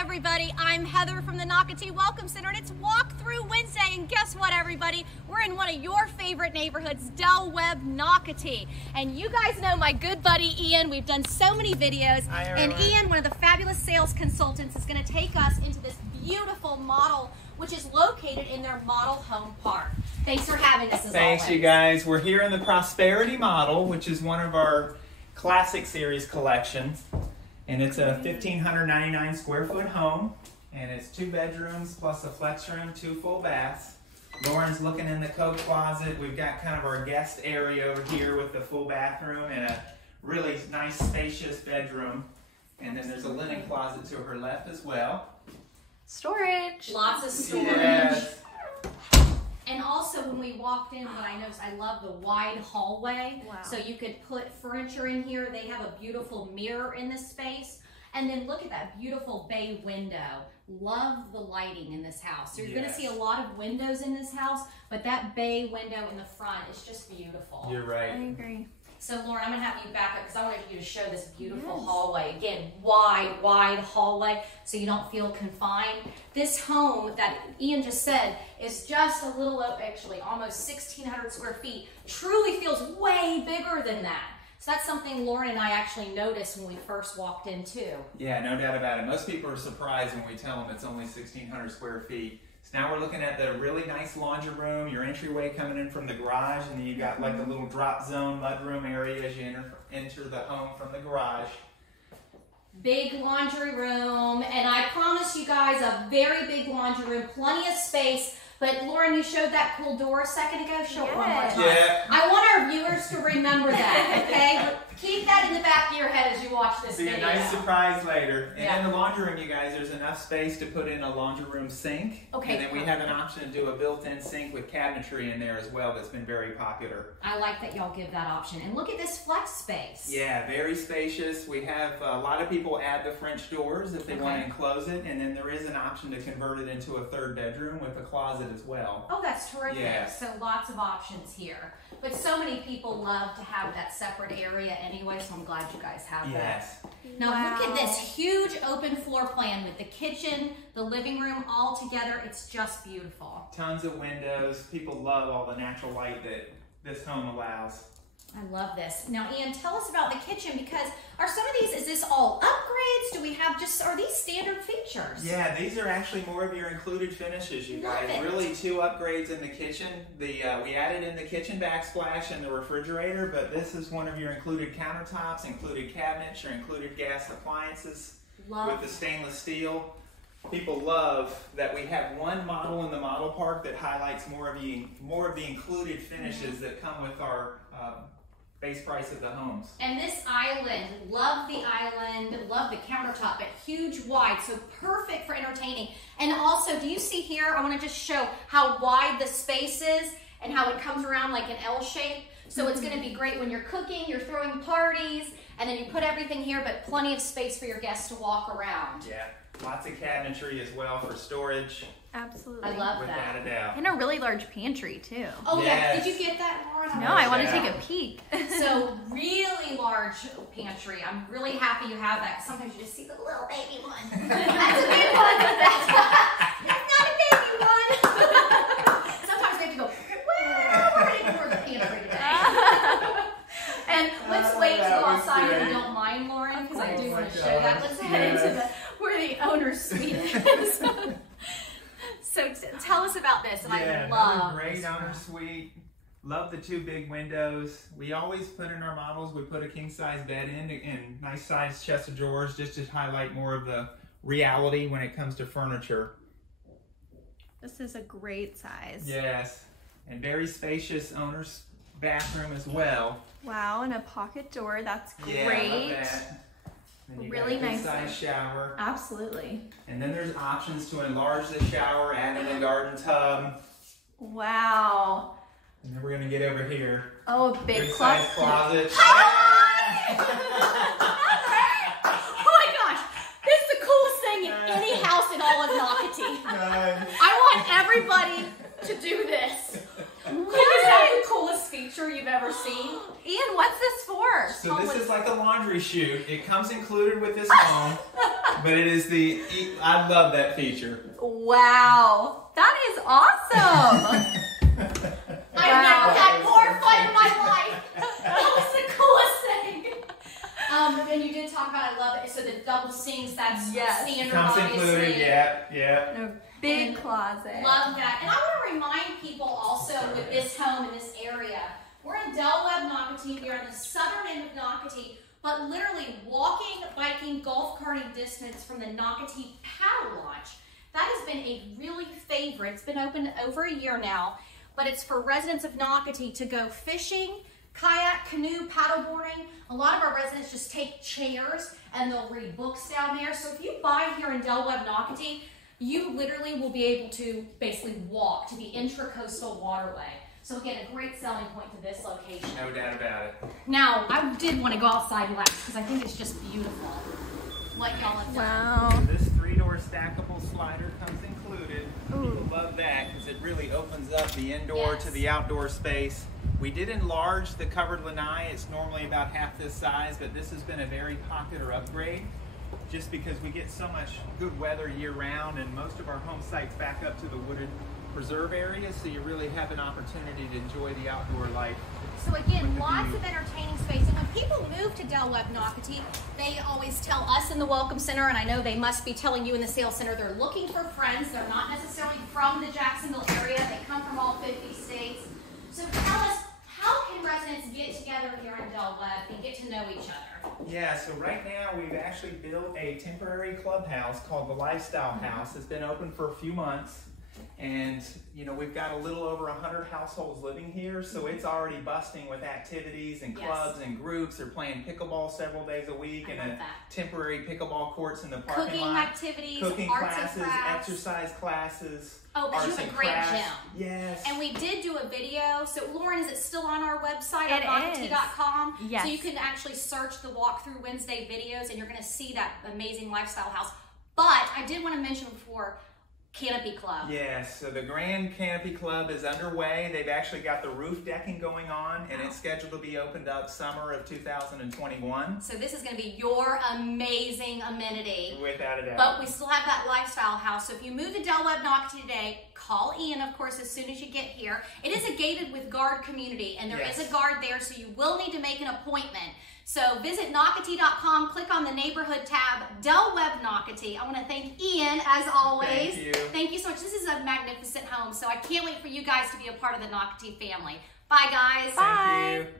everybody, I'm Heather from the Nocatee Welcome Center, and it's Walkthrough Wednesday, and guess what, everybody? We're in one of your favorite neighborhoods, Webb, Nocatee. And you guys know my good buddy Ian. We've done so many videos. Hi, and Ian, one of the fabulous sales consultants, is going to take us into this beautiful model, which is located in their model home park. Thanks for having us as Thanks, always. you guys. We're here in the Prosperity model, which is one of our Classic Series collections. And it's a 1,599 square foot home. And it's 2 bedrooms plus a flex room, 2 full baths. Lauren's looking in the coat closet. We've got kind of our guest area over here with the full bathroom and a really nice spacious bedroom. And then there's a linen closet to her left as well. Storage. Lots of storage. Yes. And also when we walked in, what I noticed, I love the wide hallway. Wow. So you could put furniture in here. They have a beautiful mirror in this space. And then look at that beautiful bay window. Love the lighting in this house. So you're going to see a lot of windows in this house, but that bay window in the front is just beautiful. You're right. I agree. So Lauren, I'm going to have you back up because I wanted you to show this beautiful hallway. Again, wide hallway so you don't feel confined. This home that Ian just said is just a little, actually almost 1,600 square feet. Truly feels way bigger than that. So that's something Lauren and I actually noticed when we first walked in too. Yeah, no doubt about it. Most people are surprised when we tell them it's only 1,600 square feet. So now we're looking at the really nice laundry room, your entryway coming in from the garage, and then you got like the little drop zone mudroom area as you enter the home from the garage. Big laundry room, and I promise you guys a very big laundry room, plenty of space. But Lauren, you showed that cool door a second ago. Show it one more time. Yeah. I want our viewers to remember that, okay? Keep that in the back of your head as you watch this video. See a nice surprise later. And in the laundry room, you guys, there's enough space to put in a laundry room sink. Okay. And then we have an option to do a built-in sink with cabinetry in there as well that's been very popular. I like that y'all give that option. And look at this flex space. Yeah, very spacious. We have a lot of people add the French doors if they want to enclose it. And then there is an option to convert it into a 3rd bedroom with a closet as well. Oh, that's terrific. Yeah. So lots of options here. But so many people love to have that separate area anyway, so I'm glad you guys have that. Now look at this huge open floor plan with the kitchen, the living room all together. It's just beautiful. Tons of windows. People love all the natural light that this home allows. I love this. Now, Ian, tell us about the kitchen, because are some of these, is this all upgrades? Do we have just, are these standard features? Yeah, these are actually more of your included finishes, you guys. Really 2 upgrades in the kitchen. We added in the kitchen backsplash and the refrigerator, but this is one of your included countertops, included cabinets, your included gas appliances with the stainless steel. People love that we have one model in the model park that highlights more of the included finishes that come with our base price of the homes. And this island, love the countertop, but huge wide, so perfect for entertaining. And also, do you see here, I want to just show how wide the space is and how it comes around like an L shape. So it's going to be great when you're cooking, you're throwing parties, and then you put everything here, but plenty of space for your guests to walk around. Yeah, lots of cabinetry as well for storage. Absolutely. I love Without that. a doubt. And a really large pantry, too. Oh, yes. yeah. Did you get that, Lauren? No, I want to take a peek. So, really large pantry. I'm really happy you have that. Sometimes you just see the little baby one. That's a big one. That's not a baby one. Sometimes they have to go, well, we're ready for the pantry today. And let's wait to go outside if you don't mind, Lauren, because I do want to show that. Let's head into where the owner's suite is. So tell us about this, and I love great this owner one. suite. Love the 2 big windows. We always put in our models, we put a king-size bed in and nice size chest of drawers just to highlight more of the reality when it comes to furniture. This is a great size. Yes, and very spacious owner's bathroom as well. Wow, and a pocket door. That's great. Yeah, I love that. Then you Really got a nice size shower. Absolutely. And then there's options to enlarge the shower, add in a garden tub. Wow. And then we're going to get over here. Oh, a big size closet. Hi! Oh my gosh, this is the coolest thing in any house in all of Nocatee. Nice. I want everybody to do this. Is that the coolest feature you've ever seen? Ian, what's this for? So this is like a laundry chute. It comes included with this home. But it is I love that feature. Wow. That is awesome. I've never had more fun in my life. That was the coolest thing. And you did talk about, I love it. So the double sinks, that's standard, Comes obviously. included, yeah. And a big closet. Love that. And I want to remind people also with this home in this area, we're in Webb, Nocatee. We are in the southern end of Nocatee, but literally walking, biking, golf carting distance from the Nocatee paddle launch. That has been a really favorite. It's been open over a year now, but it's for residents of Nocatee to go fishing, kayak, canoe, paddleboarding. A lot of our residents just take chairs and they'll read books down there. So if you buy here in Webb, Nocatee, you literally will be able to basically walk to the intracoastal waterway. So again, a great selling point to this location. No doubt about it. Now, I did want to go outside and relax because I think it's just beautiful what y'all have done. Wow. This 3-door stackable slider comes included. People love that because it really opens up the indoor to the outdoor space. We did enlarge the covered lanai. It's normally about half this size, but this has been a very popular upgrade just because we get so much good weather year round, and most of our home sites back up to the wooded preserve area, so you really have an opportunity to enjoy the outdoor life. So again, lots of entertaining space. And when people move to Webb, Nocatee, they always tell us in the Welcome Center, and I know they must be telling you in the Sales Center, they're looking for friends. They're not necessarily from the Jacksonville area. They come from all 50 states. So tell us, how can residents get together here in Webb and get to know each other? Yeah, so right now we've actually built a temporary clubhouse called the Lifestyle House. It's been open for a few months. And, you know, we've got a little over 100 households living here, so it's already busting with activities and clubs and groups. They're playing pickleball several days a week and temporary pickleball courts in the parking lot. Cooking arts classes, and crafts. Exercise classes. Oh, because you have a great gym. Yes. And we did do a video. So, Lauren, is it still on our website It at Nocatee.com? Yes. So you can actually search the Walkthrough Wednesday videos, and you're going to see that amazing lifestyle house. But I did want to mention before, Canopy Club. Yes, so the Grand Canopy Club is underway. They've actually got the roof decking going on, and it's scheduled to be opened up summer of 2021. So this is going to be your amazing amenity. Without a doubt. But we still have that lifestyle house. So if you move to Webb, Nocatee today, call Ian, of course, as soon as you get here. It is a gated with guard community, and there is a guard there, so you will need to make an appointment. So visit Nocatee.com, click on the neighborhood tab, Webb, Nocatee. I want to thank Ian, as always. Thank you. Thank you so much. This is a magnificent home, so I can't wait for you guys to be a part of the Nocatee family. Bye, guys. Bye. Thank you.